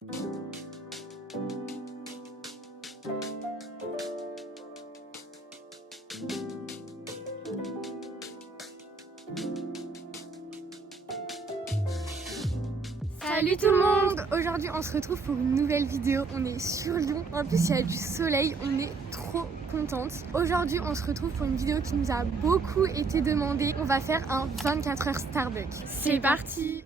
Salut tout le monde! Aujourd'hui on se retrouve pour une nouvelle vidéo. On est sur Lyon, en plus il y a du soleil, on est trop contente. Aujourd'hui on se retrouve pour une vidéo qui nous a beaucoup été demandée. On va faire un 24 heures Starbucks. C'est parti!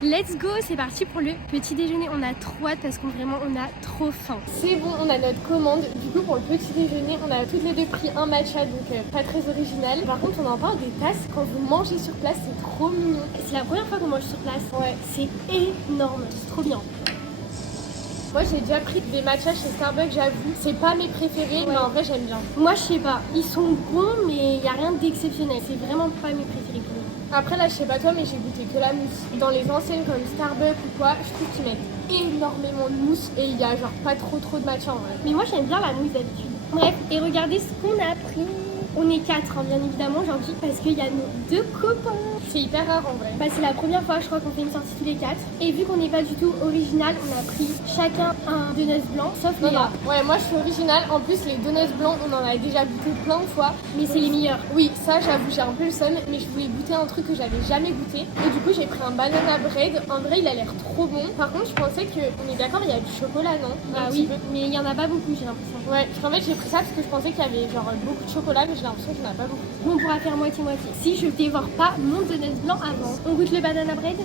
Let's go, c'est parti pour le petit déjeuner. On a trop hâte parce qu'on a trop faim. C'est bon, on a notre commande. Du coup pour le petit déjeuner, on a toutes les deux pris un matcha, donc pas très original. Par contre on en parle des tasses. Quand vous mangez sur place, c'est trop mignon. C'est la première fois qu'on mange sur place. Ouais, c'est énorme, c'est trop bien. Moi j'ai déjà pris des matchas chez Starbucks, j'avoue. C'est pas mes préférés, mais en vrai j'aime bien. Moi je sais pas, ils sont bons mais il n'y a rien d'exceptionnel. C'est vraiment pas mes préférés pour nous. Après là je sais pas toi mais j'ai goûté que la mousse. Dans les enseignes comme Starbucks ou quoi, je trouve qu'ils mettent énormément de mousse et il y a genre pas trop de matcha en vrai. Mais moi j'aime bien la mousse d'habitude. Bref, et regardez ce qu'on a pris. On est 4 bien évidemment aujourd'hui parce qu'il y a nos 2 copains. C'est hyper rare en vrai. Bah, c'est la première fois je crois qu'on fait une sortie tous les 4. Et vu qu'on n'est pas du tout original, on a pris chacun un donuts blanc sauf Léa. Ouais moi je suis original. En plus les donuts blancs on en a déjà goûté plein de fois. Mais c'est les meilleurs. Oui ça j'avoue j'ai un peu le seum. Mais je voulais goûter un truc que j'avais jamais goûté. Et du coup j'ai pris un banana bread. En vrai il a l'air trop bon. Par contre je pensais que, on est d'accord il y a du chocolat non? Bah oui mais il y en a pas beaucoup j'ai l'impression. Ouais parce qu'en fait j'ai pris ça parce que je pensais qu'il y avait genre beaucoup de chocolat mais j'ai l'impression qu'il n'y en a pas beaucoup. Bon, on pourra faire moitié-moitié. Si je dévore pas mon donut blanc avant. On goûte le banana bread.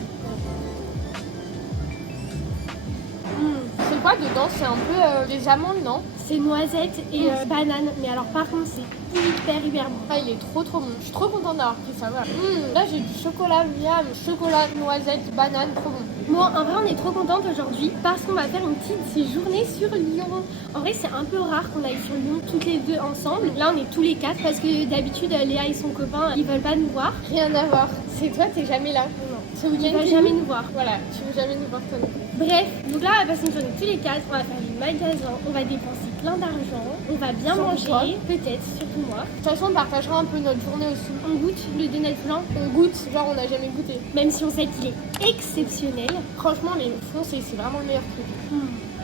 C'est quoi dedans? C'est un peu des amandes, non? C'est noisette et banane. Mais alors par contre c'est hyper bon. Ah il est trop bon. Je suis trop contente d'avoir pris ça. Voilà. Là j'ai du chocolat miam, chocolat, noisette, banane, trop bon. Bon en vrai on est trop contente aujourd'hui parce qu'on va faire une petite séjournée sur Lyon. En vrai c'est un peu rare qu'on aille sur Lyon toutes les deux ensemble. Là on est tous les 4 parce que d'habitude Léa et son copain ils veulent pas nous voir. Rien à voir. C'est toi t'es jamais là. Non. Ce week-end tu vas jamais nous voir. Voilà, tu veux jamais nous voir toi non plus. Bref, donc là on va passer une journée tous les 4. On va faire les magasins, on va dépenser plein d'argent, on va bien manger, peut-être, surtout moi. De toute façon on partagera un peu notre journée aussi. On goûte le donut blanc. On goûte, genre on n'a jamais goûté. Même si on sait qu'il est exceptionnel. Franchement mais foncé, c'est vraiment le meilleur truc.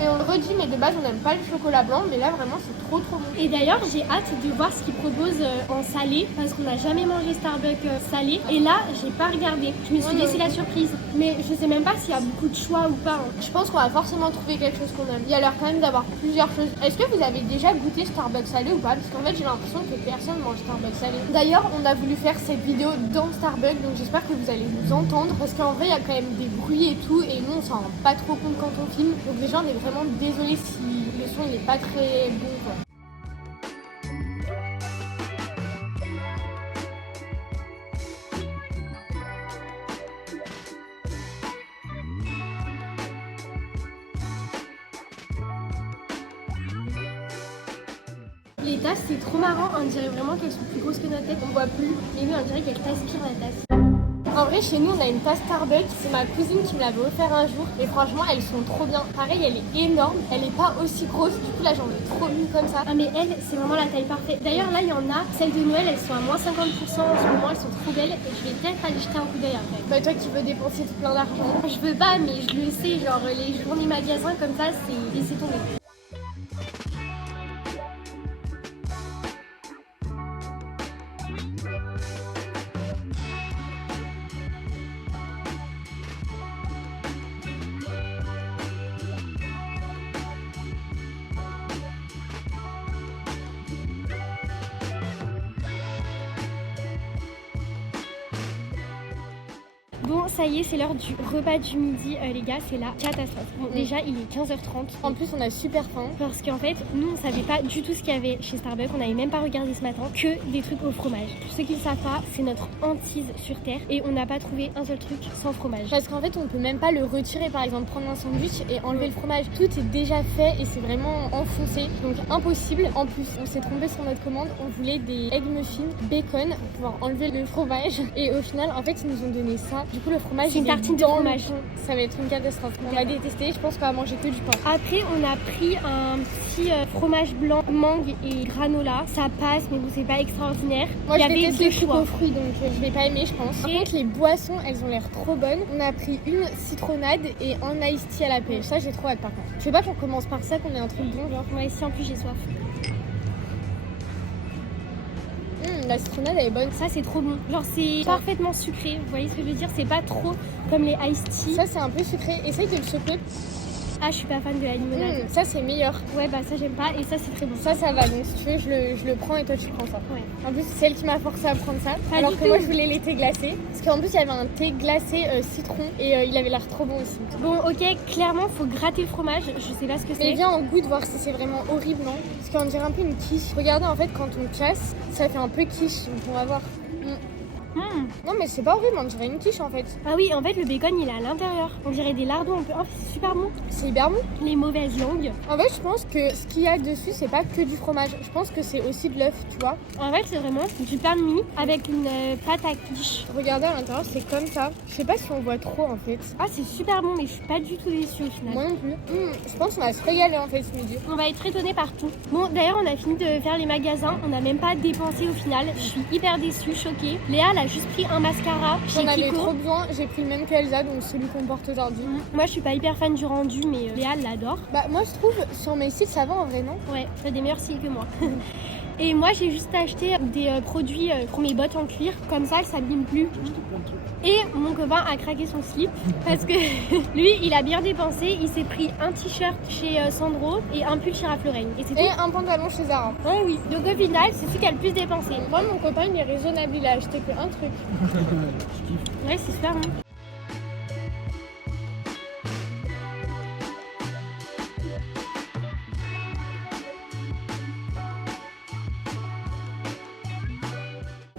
Et on le redit mais de base on n'aime pas le chocolat blanc mais là vraiment c'est trop bon. Et d'ailleurs j'ai hâte de voir ce qu'ils proposent en salé parce qu'on n'a jamais mangé Starbucks salé. Et là j'ai pas regardé, je me suis laissé la surprise. Mais je sais même pas s'il y a beaucoup de choix ou pas. Je pense qu'on va forcément trouver quelque chose qu'on aime. Il y a l'air quand même d'avoir plusieurs choses. Est-ce que vous avez déjà goûté Starbucks salé ou pas? Parce qu'en fait j'ai l'impression que personne mange Starbucks salé. D'ailleurs on a voulu faire cette vidéo dans Starbucks donc j'espère que vous allez nous entendre. Parce qu'en vrai il y a quand même des bruits et tout et nous on s'en rend pas trop compte quand on filme. Donc déjà on est vraiment désolé si le son il est pas très bon quoi. Les tasses c'est trop marrant, on dirait vraiment qu'elles sont plus grosses que notre tête, on voit plus. Mais oui on dirait qu'elles aspirent la tasse. En vrai chez nous on a une tasse Starbucks, c'est ma cousine qui me l'avait offert un jour et franchement elles sont trop bien. Pareil elle est énorme, elle est pas aussi grosse, du coup là j'en ai trop une comme ça. Ah mais elle c'est vraiment la taille parfaite. D'ailleurs là il y en a, celles de Noël elles sont à moins 50% en ce moment, elles sont trop belles et je vais peut-être aller jeter un coup d'œil après. Bah toi qui veux dépenser tout plein d'argent. Je veux pas mais je le sais, genre les journées magasins comme ça c'est laisser tomber. Bon, ça y est, c'est l'heure du repas du midi, les gars, c'est la catastrophe. Bon, déjà, il est 15h30. En plus, on a super faim. Parce qu'en fait, nous, on savait pas du tout ce qu'il y avait chez Starbucks. On n'avait même pas regardé ce matin que des trucs au fromage. Pour ceux qui ne savent pas, c'est notre hantise sur Terre. Et on n'a pas trouvé un seul truc sans fromage. Parce qu'en fait, on peut même pas le retirer, par exemple, prendre un sandwich et enlever le fromage. Tout est déjà fait et c'est vraiment enfoncé. Donc, impossible. En plus, on s'est trompé sur notre commande. On voulait des egg muffins bacon pour pouvoir enlever le fromage. Et au final, en fait, ils nous ont donné ça. Du Du coup, le fromage, c'est une tartine de fromage. Ça va être une catastrophe. On va détester. Je pense qu'on va manger que du pain. Après, on a pris un petit fromage blanc, mangue et granola. Ça passe, mais bon, c'est pas extraordinaire. Moi, il y je avait déteste deux les trucs choix. aux fruits, donc je vais pas aimer, je pense. Par contre, les boissons, elles ont l'air trop bonnes. On a pris une citronnade et un iced tea à la pêche. Ça, j'ai trop hâte par contre. Je sais pas qu'on commence par ça, qu'on ait un truc bon, genre. Ouais, si en plus j'ai soif. La citronnade, elle est bonne. Ça, c'est trop bon. Genre, c'est parfaitement sucré. Vous voyez ce que je veux dire? C'est pas trop comme les iced tea. Ça, c'est un peu sucré. Essaye de le secouer. Ah, je suis pas fan de la limonade. Ça, c'est meilleur. Ouais, bah ça, j'aime pas. Et ça, c'est très bon. Ça va. Donc, si tu veux, je le prends et toi, tu prends ça. Ouais. En plus, c'est elle qui m'a forcé à prendre ça. Pas alors du que tout. moi, je voulais les thés glacés. Parce qu'en plus, il y avait un thé glacé citron. Et il avait l'air trop bon aussi. Bon, ok, clairement, faut gratter le fromage. Je sais pas ce que Mais c'est. viens, on goûte voir si c'est vraiment horrible, non? Parce qu'on dirait un peu une quiche. Regardez, en fait, quand on casse, ça fait un peu quiche. Donc, on va voir. Non, mais c'est pas horrible, on dirait une quiche en fait. Ah oui, en fait, le bacon, il est à l'intérieur. On dirait des lardons un peu. Oh, c'est super bon. C'est hyper bon. Les mauvaises langues. En fait, je pense que ce qu'il y a dessus, c'est pas que du fromage. Je pense que c'est aussi de l'œuf, tu vois. En fait, c'est vraiment du pain de mie avec une pâte à quiche. Regardez à l'intérieur, c'est comme ça. Je sais pas si on voit trop en fait. Ah, c'est super bon, mais je suis pas du tout déçue au final. Moi non plus. Je pense qu'on va se régaler en fait ce midi. On va être étonnés partout. Bon, d'ailleurs, on a fini de faire les magasins. On n'a même pas dépensé au final. Je suis hyper déçue, choquée. Léa, elle a juste pris un mascara chez J'en avais Kiko. trop besoin. J'ai pris le même qu'Elsa, donc celui qu'on porte aujourd'hui. Moi, je suis pas hyper fan du rendu, mais Léa l'adore. Bah, moi je trouve sur mes sites ça va en vrai, non? Ouais, t'as des meilleurs cils que moi. Et moi, j'ai juste acheté des produits pour mes bottes en cuir. Comme ça, elles s'abîment plus. Et mon copain a craqué son slip parce que lui, il a bien dépensé. Il s'est pris un t-shirt chez Sandro et un pull chez Ralph Lauren. Et c'est tout. Et un pantalon chez Zara. Ah oui. Donc au final, c'est celui qui a le plus dépensé. Moi, mon copain il est raisonnable, il a acheté que un truc. Ouais, c'est super bon.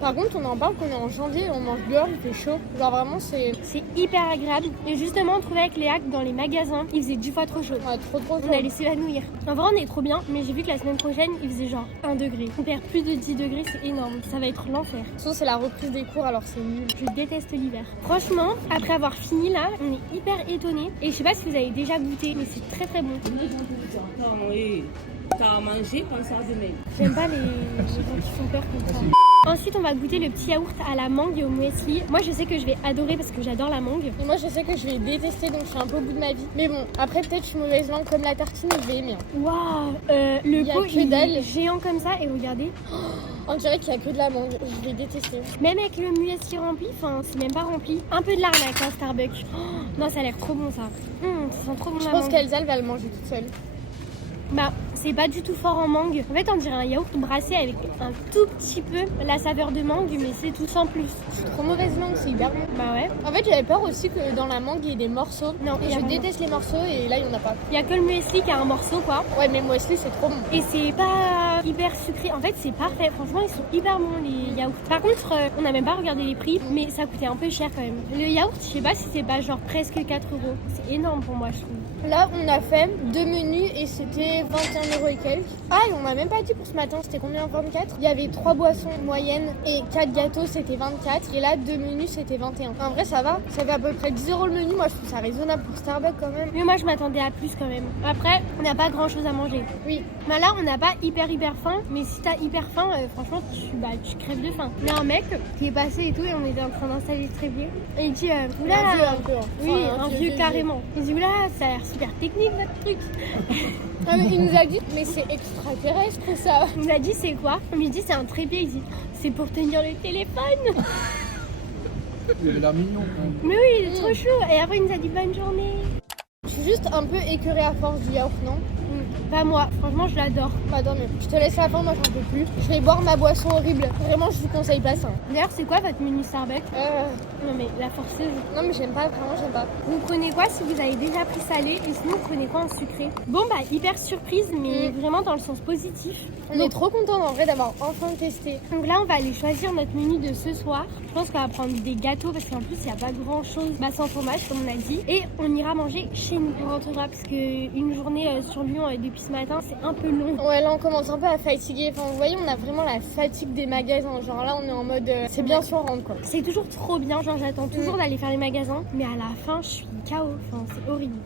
Par contre, on en parle qu'on est en janvier et on mange dehors, il fait chaud. Genre vraiment, c'est hyper agréable. Et justement, on trouvait avec Léa que dans les magasins, il faisait 10 fois trop chaud. Ouais, trop chaud. On allait s'évanouir. En vrai, on est trop bien, mais j'ai vu que la semaine prochaine, il faisait genre 1 degré. On perd plus de 10 degrés, c'est énorme. Ça va être l'enfer. Sinon, c'est la reprise des cours, alors c'est nul. Je déteste l'hiver. Franchement, après avoir fini là, on est hyper étonnés. Et je sais pas si vous avez déjà goûté, mais c'est très très bon. T'as mangé quand ça venait. J'aime pas les gens qui font peur comme ça. Ensuite, on va goûter le petit yaourt à la mangue et au muesli. Moi, je sais que je vais adorer parce que j'adore la mangue. Et moi, je sais que je vais détester, donc je suis un peu au bout de ma vie. Mais bon, après, peut-être je suis mauvaise langue comme la tartine, je vais aimer. Waouh, le pot, il est géant comme ça. Et regardez, on dirait qu'il y a que de la mangue. Je vais détester. même avec le muesli rempli, enfin, c'est même pas rempli. Un peu de l'arnaque, hein, Starbucks. Non, ça a l'air trop bon ça. Ça sent trop bon Je la pense mangue. qu'Elsa, elle va le manger toute seule. Bah, c'est pas du tout fort en mangue. En fait, on dirait un yaourt brassé avec un tout petit peu la saveur de mangue, mais c'est tout sans plus. Je suis trop mauvaise langue, c'est hyper bon. Bah ouais. En fait, j'avais peur aussi que dans la mangue, il y ait des morceaux. Non, et il y a je pas déteste les morceaux et là, il y en a pas. Il y a que le muesli qui a un morceau, quoi. Ouais, mais moi aussi, c'est trop bon. Et c'est pas hyper sucré. En fait, c'est parfait. Franchement, ils sont hyper bons, les yaourts. Par contre, on n'a même pas regardé les prix, mais ça coûtait un peu cher quand même. Le yaourt, je sais pas si c'est pas genre presque 4 €. C'est énorme pour moi, je trouve. Là, on a fait 2 menus et c'était 21 € et quelques. Ah, et on m'a même pas dit pour ce matin, c'était combien? 24. Il y avait 3 boissons moyennes et 4 gâteaux, c'était 24. Et là, 2 menus, c'était 21. En vrai, ça va. Ça fait à peu près 10 € le menu. Moi, je trouve ça raisonnable pour Starbucks quand même. Mais moi, je m'attendais à plus quand même. Après, on n'a pas grand chose à manger. Oui. Bah là, on n'a pas hyper faim. Mais si t'as hyper faim, franchement, tu crèves de faim. Il y a un mec qui est passé et tout, et on était en train d'installer le trépied. Et il dit, oula, Un vieux, un peu, hein. oui, Enfin, un vieux carrément. Il dit, oula, ça a l'air super technique votre truc. Ah, mais il nous a dit, mais c'est extraterrestre ça. Il nous a dit, c'est quoi? On lui dit, c'est un trépied. Il dit, c'est pour tenir le téléphone. Il avait l'air mignon quand même. Mais oui, il est trop chaud. Et après, il nous a dit, bonne journée. Je suis juste un peu écœurée à force du yaourt, non? Pas moi, franchement, je l'adore. Bah, attends, mais je te laisse la fin, moi j'en peux plus. Je vais boire ma boisson horrible. Vraiment, je vous conseille pas ça. D'ailleurs, c'est quoi votre menu Starbucks? Non, mais la forceuse. Non, mais j'aime pas, vraiment, j'aime pas. Vous prenez quoi si vous avez déjà pris salé et sinon vous prenez quoi en sucré? Bon bah hyper surprise mais vraiment dans le sens positif. On est trop contents en vrai d'avoir enfin testé. Donc là on va aller choisir notre menu de ce soir. Je pense qu'on va prendre des gâteaux parce qu'en plus il n'y a pas grand chose sans fromage comme on a dit. Et on ira manger chez nous. On rentrera parce qu'une journée sur Lyon depuis depuis ce matin, c'est un peu long. Ouais, là on commence un peu à fatiguer. Enfin, vous voyez, on a vraiment la fatigue des magasins. Genre là, on est en mode c'est bien sûr on rentre quoi. C'est toujours trop bien, genre j'attends toujours d'aller faire les magasins, mais à la fin je suis KO, enfin c'est horrible.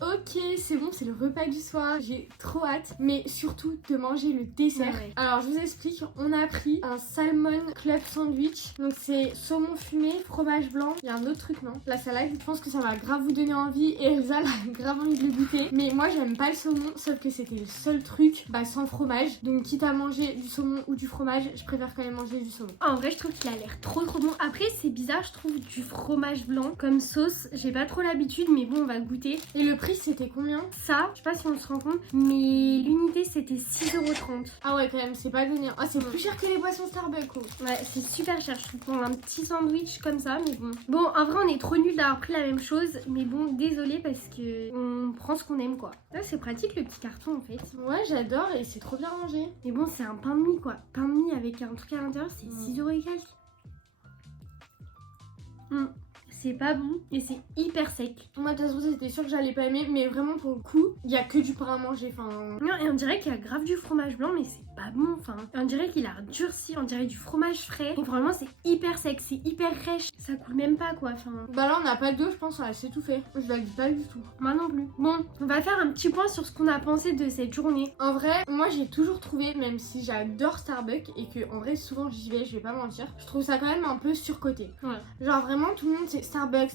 Ok, c'est bon, c'est le repas du soir. J'ai trop hâte, mais surtout de manger le dessert. Ouais. Alors je vous explique, on a pris un salmon club sandwich. Donc c'est saumon fumé, fromage blanc. Il y a un autre truc, non? La salade. Je pense que ça va grave vous donner envie et Elsa a grave envie de le goûter. Mais moi j'aime pas le saumon, sauf que c'était le seul truc sans fromage. Donc quitte à manger du saumon ou du fromage, je préfère quand même manger du saumon. En vrai je trouve qu'il a l'air trop bon. Après c'est bizarre, je trouve du fromage blanc comme sauce. J'ai pas trop l'habitude, mais bon on va goûter. Et le prix c'était combien? Ça, je sais pas si on se rend compte, mais l'unité c'était 6,30 €. Ah ouais quand même, c'est pas donné. Ah c'est plus cher que les boissons Starbucks. Oh. Ouais, c'est super cher, je trouve, pour un petit sandwich comme ça, mais bon. Bon, en vrai, on est trop nuls d'avoir pris la même chose, mais bon, désolé parce que on prend ce qu'on aime, quoi. Là, c'est pratique le petit carton, en fait. Ouais, j'adore et c'est trop bien rangé. Mais bon, c'est un pain de mie, quoi. Pain de mie avec un truc à l'intérieur, c'est 6 € et quelques. C'est pas bon et c'est hyper sec. Moi de toute façon c'était sûr que j'allais pas aimer, mais vraiment pour le coup il y a que du pain à manger. Enfin... Non, et on dirait qu'il y a grave du fromage blanc, mais c'est pas bon. Enfin, on dirait qu'il a durci, on dirait du fromage frais. Et vraiment c'est hyper sec, c'est hyper rêche. Ça coule même pas quoi. Enfin... Bah là on n'a pas d'eau, je pense, on a s'étouffer. Je valide pas du tout. Moi non plus. Bon, on va faire un petit point sur ce qu'on a pensé de cette journée. En vrai, moi j'ai toujours trouvé, même si j'adore Starbucks et que en vrai souvent j'y vais, je vais pas mentir, je trouve ça quand même un peu surcoté. Ouais. Genre vraiment tout le monde c'est Starbucks,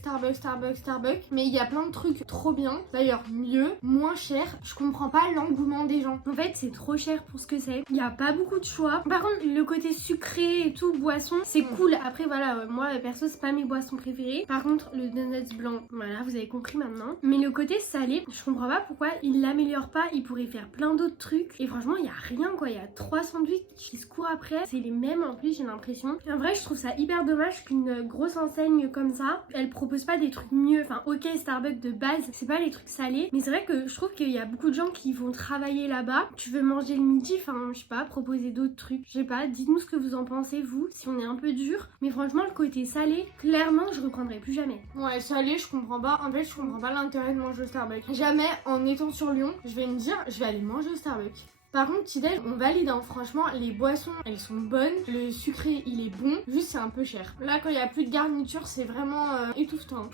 mais il y a plein de trucs trop bien, d'ailleurs mieux, moins cher. Je comprends pas l'engouement des gens. En fait c'est trop cher pour ce que c'est. Il y a pas beaucoup de choix. Par contre le côté sucré et tout, boisson, c'est cool. Après voilà, moi perso c'est pas mes boissons préférées. Par contre le donuts blanc, voilà vous avez compris maintenant. Mais le côté salé, je comprends pas pourquoi il l'améliore pas. Il pourrait faire plein d'autres trucs. Et franchement il y a rien quoi. Il y a 3 sandwichs qui se courent après. C'est les mêmes en plus j'ai l'impression. En vrai je trouve ça hyper dommage qu'une grosse enseigne comme ça, elle propose pas des trucs mieux. Enfin ok Starbucks de base c'est pas les trucs salés, mais c'est vrai que je trouve qu'il y a beaucoup de gens qui vont travailler là-bas. Tu veux manger le midi, enfin je sais pas, proposer d'autres trucs, je sais pas, dites-nous ce que vous en pensez vous, si on est un peu dur. Mais franchement le côté salé, clairement je reprendrai plus jamais. Ouais salé je comprends pas, en fait je comprends pas l'intérêt de manger au Starbucks. Jamais en étant sur Lyon je vais me dire je vais aller manger au Starbucks. Par contre, petit-déj, on valide, hein. Franchement, les boissons, elles sont bonnes. Le sucré, il est bon. Juste, c'est un peu cher. Là, quand il n'y a plus de garniture, c'est vraiment étouffant.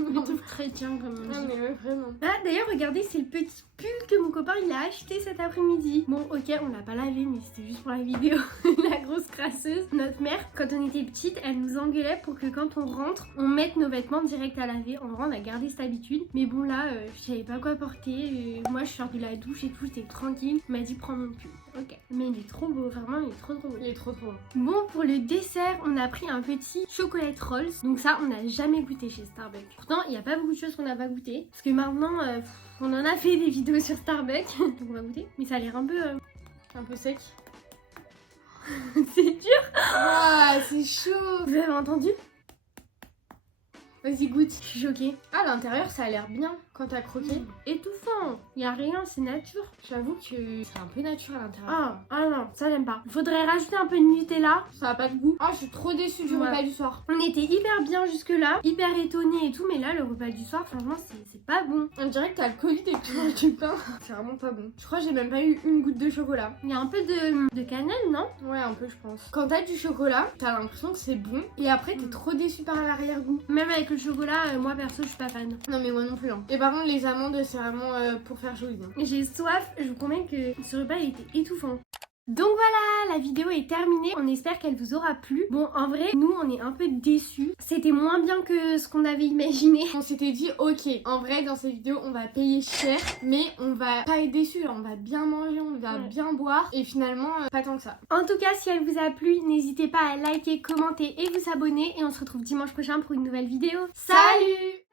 Étouffe chrétien comme on dit. Non, mais vraiment. Ah, d'ailleurs, regardez, c'est le petit pull que mon copain il a acheté cet après-midi. Bon, ok, on l'a pas lavé, mais c'était juste pour la vidéo. La grosse crasseuse. Notre mère, quand on était petite, elle nous engueulait pour que quand on rentre, on mette nos vêtements direct à laver. En vrai, on a gardé cette habitude. Mais bon, là, je savais pas quoi porter. Moi, je sors de la douche et tout, j'étais tranquille. Il m'a dit, prends mon pull. Ok. Mais il est trop beau, vraiment, il est trop beau. Il est trop beau. Bon, pour le dessert, on a pris un petit chocolat rolls. Donc ça, on n'a jamais goûté chez Starbucks. Pourtant, il n'y a pas beaucoup de choses qu'on n'a pas goûté. Parce que maintenant, on en a fait des vidéos sur Starbucks. Donc on va goûter. Mais ça a l'air un peu sec. c'est dur. Waouh, c'est chaud. Vous avez entendu? Vas-y, goûte. Je suis choquée. Ah, l'intérieur, ça a l'air bien quand t'as croqué. Étouffant. Il y a rien, c'est nature. J'avoue que c'est un peu nature à l'intérieur. Ah non, ça j'aime pas. Faudrait rajouter un peu de Nutella. Ça a pas de goût. Ah, je suis trop déçue du repas du soir. On était hyper bien jusque là, hyper étonnés et tout, mais là le repas du soir, franchement, c'est pas bon. On dirait que t'as le Covid et que tu manges du pain. C'est vraiment pas bon. Je crois que j'ai même pas eu une goutte de chocolat. Il y a un peu de cannelle, non? Ouais, un peu, je pense. Quand t'as du chocolat, t'as l'impression que c'est bon et après t'es trop déçu par l'arrière-goût. Même avec le chocolat, moi perso, je suis pas fan. Non, mais moi non plus. Hein. Et par contre, les amandes, c'est vraiment pour faire joli. Hein. J'ai soif, je vous promets que ce repas il était étouffant. Donc voilà, la vidéo est terminée, on espère qu'elle vous aura plu. Bon, en vrai, nous on est un peu déçus. C'était moins bien que ce qu'on avait imaginé. On s'était dit, ok, en vrai, dans cette vidéo, on va payer cher, mais on va pas être déçus. On va bien manger, on va bien boire, et finalement, pas tant que ça. En tout cas, si elle vous a plu, n'hésitez pas à liker, commenter et vous abonner. Et on se retrouve dimanche prochain pour une nouvelle vidéo. Salut!